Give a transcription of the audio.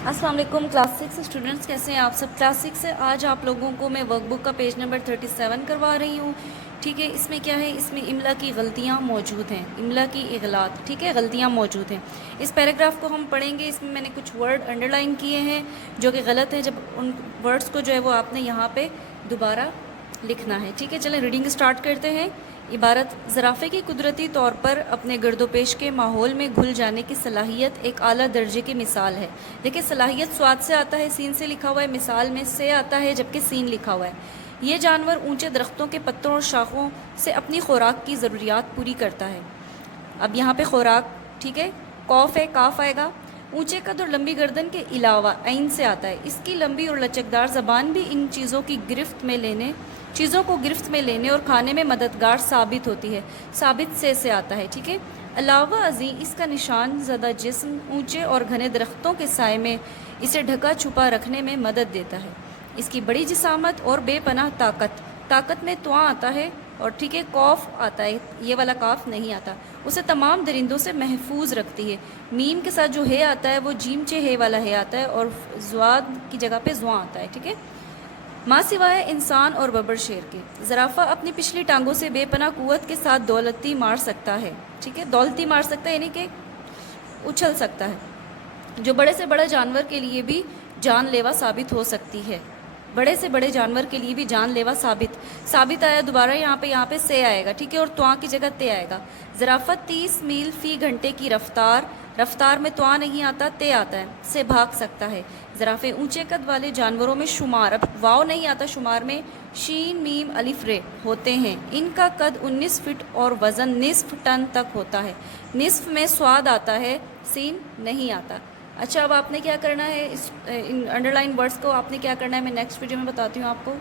अस्सलाम वालेकुम class 6 students, कैसे हैं आप सब। क्लास 6 से आज आप लोगों को मैं वर्कबुक का पेज नंबर 37 करवा रही हूँ। ठीक है, इसमें क्या है, इसमें इमला की गलतियाँ मौजूद हैं, इमला की इगलात, ठीक है, गलतियाँ मौजूद हैं। इस पैराग्राफ को हम पढ़ेंगे। इसमें मैंने कुछ वर्ड अंडरलाइन किए हैं जो कि गलत हैं। जब उन वर्ड्स को जो है वो आपने यहाँ पे दोबारा लिखना है। ठीक है, चलें रीडिंग स्टार्ट करते हैं। इबारत: ज़राफ़े की कुदरती तौर पर अपने गर्दोपेश के माहौल में घुल जाने की सलाहियत एक आला दर्जे की मिसाल है। देखिए, सलाहियत स्वाद से आता है, सीन से लिखा हुआ है, मिसाल में से आता है जबकि सीन लिखा हुआ है। ये जानवर ऊंचे दरख्तों के पत्तों और शाखों से अपनी खुराक की ज़रूरियात पूरी करता है। अब यहाँ पे खुराक, ठीक है, कौफ है, काफ आएगा। ऊंचे कद और लंबी गर्दन के अलावा ऐन से आता है। इसकी लंबी और लचकदार ज़बान भी इन चीज़ों को गिरफ्त में लेने और खाने में मददगार साबित होती है। साबित से आता है। ठीक है, अलावा अज़ी इसका निशान ज़दा जिस्म ऊंचे और घने दरख्तों के साए में इसे ढका छुपा रखने में मदद देता है। इसकी बड़ी जिसामत और बेपनाह ताकत में त्वां आता है और ठीक है कौफ आता है, ये वाला काफ नहीं आता, उसे तमाम दरिंदों से महफूज रखती है। मीम के साथ जो है आता है वो जीम चे है वाला है आता है और ज़्वाद की जगह पे ज़ुआ आता है। ठीक है, माँ सिवाय इंसान और बबर शेर के, ज़राफ़ा अपनी पिछली टांगों से बेपनाह कुव्वत के साथ दौलती मार सकता है। ठीक है, दौलती मार सकता है यानी कि उछल सकता है, जो बड़े से बड़े जानवर के लिए भी जानलेवा साबित हो सकती है। बड़े से बड़े जानवर के लिए भी जानलेवा साबित आया दोबारा, यहाँ पे से आएगा। ठीक है, और त्वां की जगह ते आएगा। ज़राफ़ा 30 मील फ़ी घंटे की रफ्तार में त्वां नहीं आता, ते आता है, से भाग सकता है। ज़राफ़े ऊंचे कद वाले जानवरों में शुमार, अब वाव नहीं आता शुमार में, शीन मीम अलिफ रे होते हैं। इनका कद 19 फीट और वज़न निस्फ टन तक होता है। निस्फ में स्वाद आता है, सीन नहीं आता। अच्छा, अब आपने क्या करना है, इन अंडरलाइन वर्ड्स को आपने क्या करना है मैं नेक्स्ट वीडियो में बताती हूँ आपको।